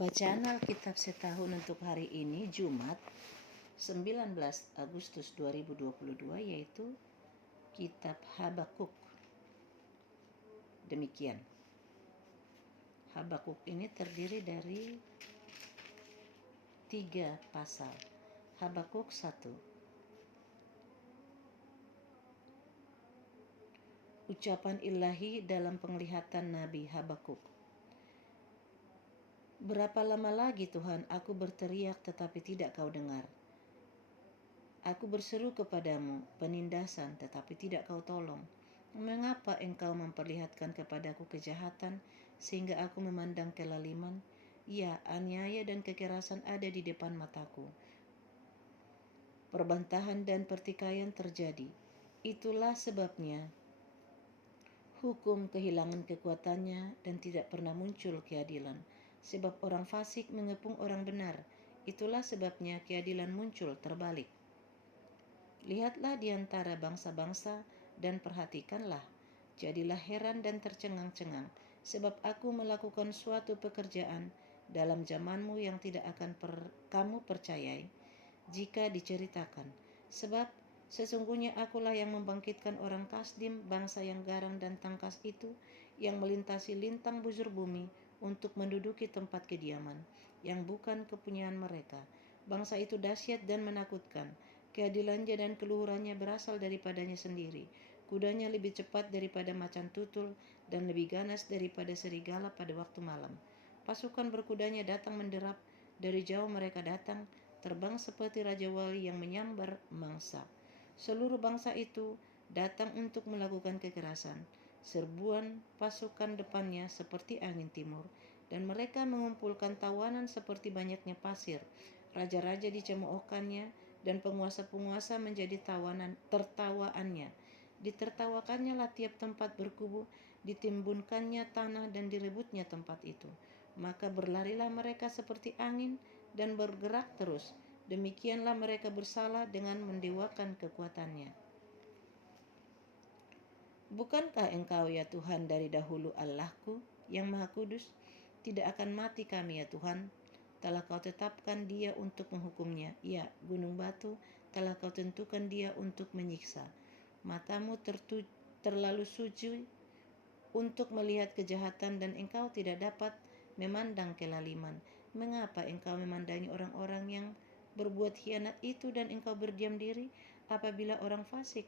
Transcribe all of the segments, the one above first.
Bacaan Alkitab setahun untuk hari ini Jumat 19 Agustus 2022 yaitu Kitab Habakuk. Demikian. Habakuk ini terdiri dari 3 pasal. Habakuk 1. Ucapan ilahi dalam penglihatan Nabi Habakuk. Berapa lama lagi Tuhan aku berteriak tetapi tidak kau dengar. Aku berseru kepadamu penindasan tetapi tidak kau tolong. Mengapa engkau memperlihatkan kepadaku kejahatan sehingga aku memandang kelaliman? Ya, aniaya dan kekerasan ada di depan mataku. Perbantahan dan pertikaian terjadi. Itulah sebabnya hukum kehilangan kekuatannya dan tidak pernah muncul keadilan. Sebab orang fasik mengepung orang benar. Itulah sebabnya keadilan muncul terbalik. Lihatlah di antara bangsa-bangsa dan perhatikanlah. Jadilah heran dan tercengang-cengang, sebab aku melakukan suatu pekerjaan dalam zamanmu yang tidak akan kamu percayai jika diceritakan. Sebab sesungguhnya akulah yang membangkitkan orang Kasdim, bangsa yang garang dan tangkas itu, yang melintasi lintang bujur bumi untuk menduduki tempat kediaman, yang bukan kepunyaan mereka. Bangsa itu dahsyat dan menakutkan. Keadilannya dan keluhurannya berasal daripadanya sendiri. Kudanya lebih cepat daripada macan tutul dan lebih ganas daripada serigala pada waktu malam. Pasukan berkudanya datang menderap, dari jauh mereka datang, terbang seperti raja wali yang menyambar mangsa. Seluruh bangsa itu datang untuk melakukan kekerasan. Serbuan pasukan depannya seperti angin timur, dan mereka mengumpulkan tawanan seperti banyaknya pasir. Raja-raja dicemoohkannya, dan penguasa-penguasa menjadi tertawaannya. Ditertawakannya lah tiap tempat berkubu, ditimbunkannya tanah dan direbutnya tempat itu. Maka berlarilah mereka seperti angin dan bergerak terus. Demikianlah mereka bersalah dengan mendewakan kekuatannya. Bukankah engkau ya Tuhan dari dahulu Allahku yang maha kudus? Tidak akan mati kami ya Tuhan. Telah kau tetapkan dia untuk menghukumnya. Ya, gunung batu, telah kau tentukan dia untuk menyiksa. Matamu terlalu suci untuk melihat kejahatan dan engkau tidak dapat memandang kelaliman. Mengapa engkau memandangi orang-orang yang berbuat khianat itu dan engkau berdiam diri apabila orang fasik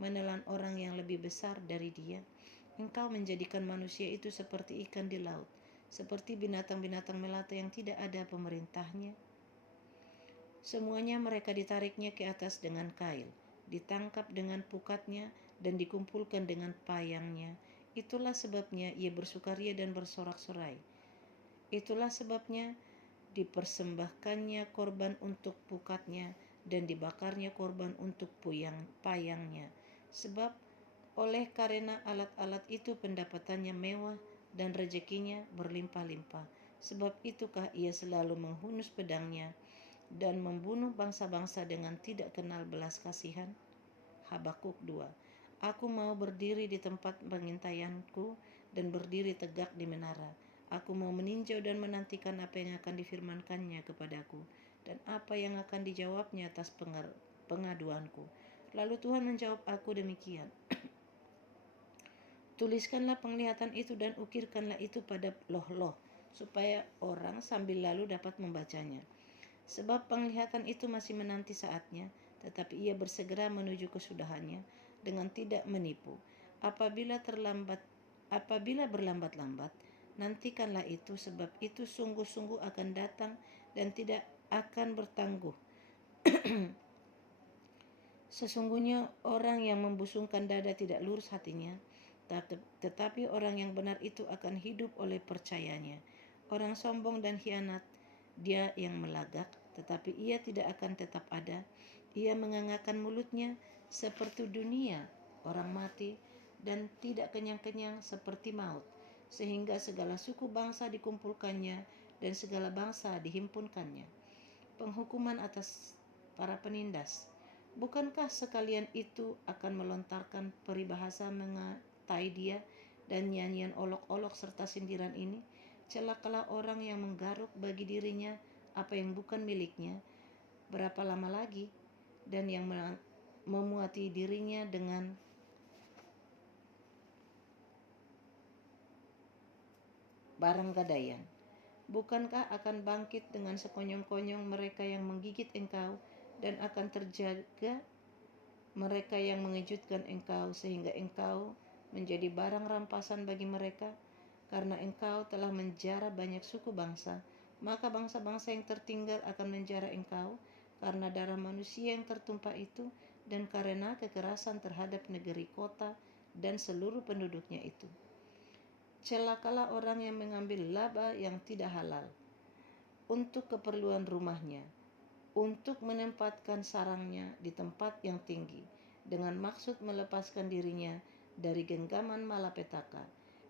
menelan orang yang lebih besar dari dia? Engkau menjadikan manusia itu seperti ikan di laut, seperti binatang-binatang melata yang tidak ada pemerintahnya. Semuanya mereka ditariknya ke atas dengan kail, ditangkap dengan pukatnya, dan dikumpulkan dengan payangnya. Itulah sebabnya ia bersukaria dan bersorak-sorai. Itulah sebabnya dipersembahkannya korban untuk pukatnya, dan dibakarnya korban untuk payangnya. Sebab oleh karena alat-alat itu pendapatannya mewah dan rezekinya berlimpah-limpah. Sebab itukah ia selalu menghunus pedangnya dan membunuh bangsa-bangsa dengan tidak kenal belas kasihan. Habakuk 2. Aku mau berdiri di tempat pengintaianku dan berdiri tegak di menara. Aku mau meninjau dan menantikan apa yang akan difirmankannya kepadaku dan apa yang akan dijawabnya atas pengaduanku. Lalu Tuhan menjawab aku demikian. Tuliskanlah penglihatan itu dan ukirkanlah itu pada loh-loh, supaya orang sambil lalu dapat membacanya. Sebab penglihatan itu masih menanti saatnya, tetapi ia bersegera menuju kesudahannya dengan tidak menipu. Apabila berlambat-lambat, nantikanlah itu, sebab itu sungguh-sungguh akan datang dan tidak akan bertangguh. Sesungguhnya orang yang membusungkan dada tidak lurus hatinya, tetapi orang yang benar itu akan hidup oleh percayanya. Orang sombong dan khianat, dia yang melagak, tetapi ia tidak akan tetap ada. Ia mengangakkan mulutnya seperti dunia, orang mati, dan tidak kenyang-kenyang seperti maut, sehingga segala suku bangsa dikumpulkannya dan segala bangsa dihimpunkannya. Penghukuman atas para penindas. Bukankah sekalian itu akan melontarkan peribahasa mengatai dia dan nyanyian olok-olok serta sindiran ini? Celakalah orang yang menggaruk bagi dirinya apa yang bukan miliknya. Berapa lama lagi? Dan yang memuati dirinya dengan barang gadaian. Bukankah akan bangkit dengan sekonyong-konyong mereka yang menggigit engkau, dan akan terjaga mereka yang mengejutkan engkau, sehingga engkau menjadi barang rampasan bagi mereka? Karena engkau telah menjara banyak suku bangsa, maka bangsa-bangsa yang tertinggal akan menjara engkau karena darah manusia yang tertumpah itu, dan karena kekerasan terhadap negeri, kota, dan seluruh penduduknya itu. Celakalah orang yang mengambil laba yang tidak halal untuk keperluan rumahnya, untuk menempatkan sarangnya di tempat yang tinggi, dengan maksud melepaskan dirinya dari genggaman malapetaka.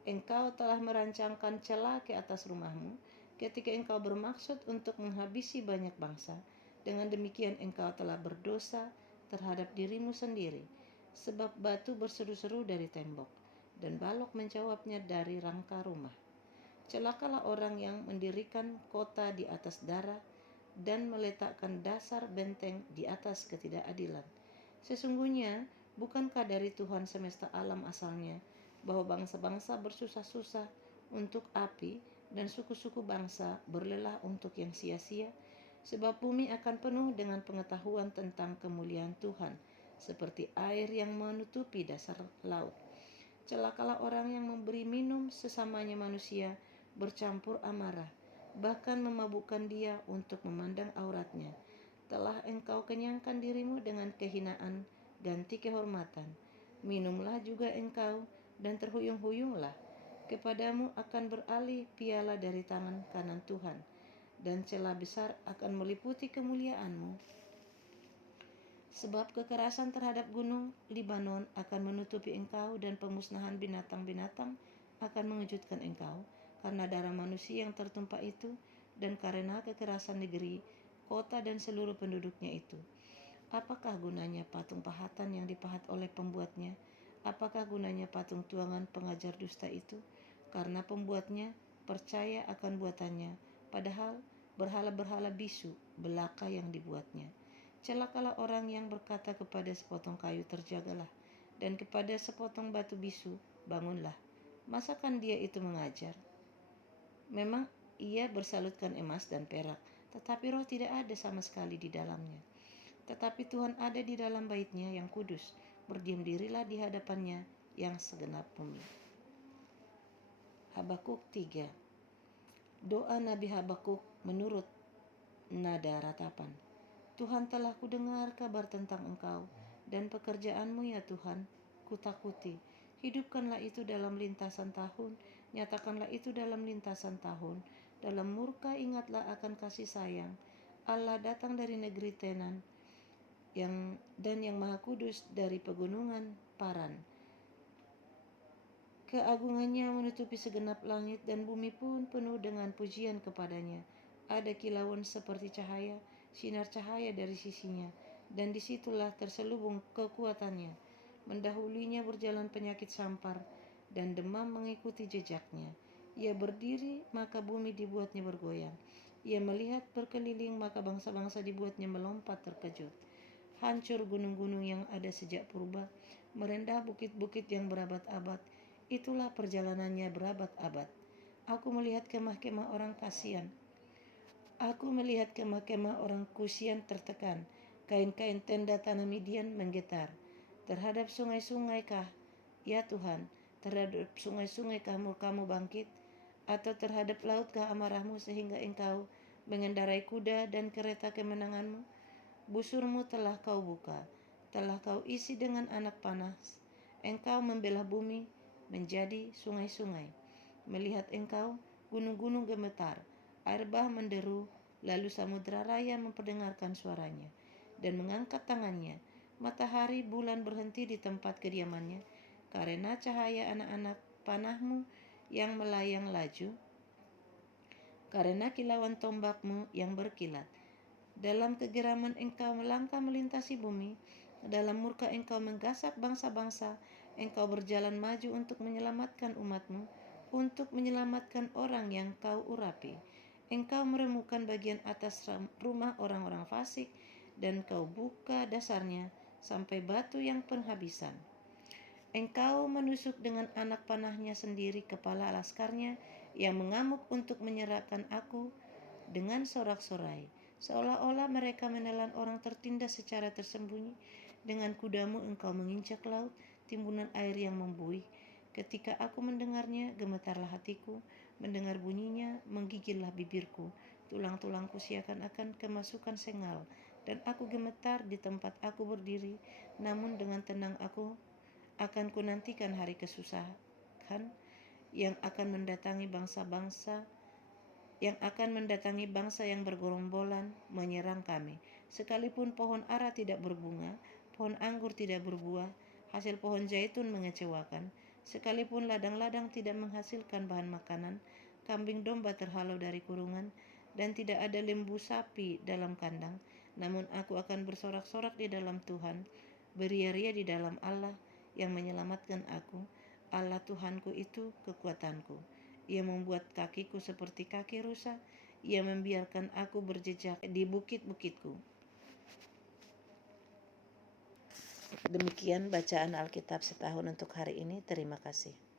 Engkau telah merancangkan celah ke atas rumahmu ketika engkau bermaksud untuk menghabisi banyak bangsa. Dengan demikian engkau telah berdosa terhadap dirimu sendiri, sebab batu berseru-seru dari tembok, dan balok menjawabnya dari rangka rumah. Celakalah orang yang mendirikan kota di atas darah dan meletakkan dasar benteng di atas ketidakadilan. Sesungguhnya, bukankah dari Tuhan semesta alam asalnya bahwa bangsa-bangsa bersusah-susah untuk api dan suku-suku bangsa berlelah untuk yang sia-sia? Sebab bumi akan penuh dengan pengetahuan tentang kemuliaan Tuhan, seperti air yang menutupi dasar laut. Celakalah orang yang memberi minum sesamanya manusia bercampur amarah, bahkan memabukkan dia untuk memandang auratnya. Telah engkau kenyangkan dirimu dengan kehinaan, ganti kehormatan. Minumlah juga engkau dan terhuyung-huyunglah. Kepadamu akan beralih piala dari tangan kanan Tuhan, dan celah besar akan meliputi kemuliaanmu. Sebab kekerasan terhadap gunung Libanon akan menutupi engkau, dan pemusnahan binatang-binatang akan mengejutkan engkau karena darah manusia yang tertumpah itu, dan karena kekerasan negeri, kota, dan seluruh penduduknya itu. Apakah gunanya patung pahatan yang dipahat oleh pembuatnya? Apakah gunanya patung tuangan pengajar dusta itu? Karena pembuatnya percaya akan buatannya, padahal berhala-berhala bisu belaka yang dibuatnya. Celakalah orang yang berkata kepada sepotong kayu, terjagalah, dan kepada sepotong batu bisu, bangunlah. Masakan dia itu mengajar? Memang ia bersalutkan emas dan perak, tetapi roh tidak ada sama sekali di dalamnya. Tetapi Tuhan ada di dalam baitnya yang kudus. Berdiam dirilah di hadapannya yang segenap bumi. Habakuk 3. Doa Nabi Habakuk menurut nada ratapan. Tuhan, telah kudengar kabar tentang engkau dan pekerjaanmu ya Tuhan, kutakuti. Hidupkanlah itu dalam lintasan tahun, nyatakanlah itu dalam lintasan tahun. Dalam murka ingatlah akan kasih sayang. Allah datang dari negeri Tenan, dan yang maha kudus dari pegunungan Paran. Keagungannya menutupi segenap langit, dan bumi pun penuh dengan pujian kepadanya. Ada kilauan seperti cahaya, sinar cahaya dari sisinya, dan disitulah terselubung kekuatannya. Mendahulinya berjalan penyakit sampar, dan demam mengikuti jejaknya. Ia berdiri, maka bumi dibuatnya bergoyang. Ia melihat berkeliling, maka bangsa-bangsa dibuatnya melompat terkejut. Hancur gunung-gunung yang ada sejak purba, merendah bukit-bukit yang berabad-abad. Itulah perjalanannya berabad-abad. Aku melihat kemah-kemah orang kasihan. Aku melihat kemah-kemah orang Kusian tertekan. Kain-kain tenda tanah Midian menggetar. Terhadap sungai-sungai kah, ya Tuhan? Terhadap sungai-sungai kah murkamu bangkit? Atau terhadap laut kah amarahmu sehingga engkau mengendarai kuda dan kereta kemenanganmu? Busurmu telah kau buka, telah kau isi dengan anak panas. Engkau membelah bumi menjadi sungai-sungai. Melihat engkau, gunung-gunung gemetar, air bah menderu, lalu samudra raya memperdengarkan suaranya dan mengangkat tangannya. Matahari bulan berhenti di tempat kediamannya karena cahaya anak-anak panahmu yang melayang laju, karena kilauan tombakmu yang berkilat. Dalam kegeraman engkau melangkah melintasi bumi, dalam murka engkau menggasak bangsa-bangsa. Engkau berjalan maju untuk menyelamatkan umatmu, untuk menyelamatkan orang yang kau urapi. Engkau meremukkan bagian atas rumah orang-orang fasik, dan kau buka dasarnya sampai batu yang penghabisan. Engkau menusuk dengan anak panahnya sendiri kepala laskarnya yang mengamuk untuk menyerahkan aku dengan sorak-sorai. Seolah-olah mereka menelan orang tertindas secara tersembunyi. Dengan kudamu engkau menginjak laut, timbunan air yang membuih. Ketika aku mendengarnya, gemetarlah hatiku. Mendengar bunyinya, menggigillah bibirku. Tulang-tulangku seakan-akan kemasukan sengal, dan aku gemetar di tempat aku berdiri. Namun dengan tenang aku akan kunantikan hari kesusahan yang akan mendatangi bangsa-bangsa yang bergerombolan menyerang kami. Sekalipun pohon ara tidak berbunga, pohon anggur tidak berbuah, hasil pohon zaitun mengecewakan. Sekalipun ladang-ladang tidak menghasilkan bahan makanan, kambing domba terhalau dari kurungan, dan tidak ada lembu sapi dalam kandang. Namun aku akan bersorak-sorak di dalam Tuhan, beria-ria di dalam Allah yang menyelamatkan aku. Allah Tuhanku itu kekuatanku. Ia membuat kakiku seperti kaki rusa. Ia membiarkan aku berjejak di bukit-bukitku. Demikian bacaan Alkitab setahun untuk hari ini. Terima kasih.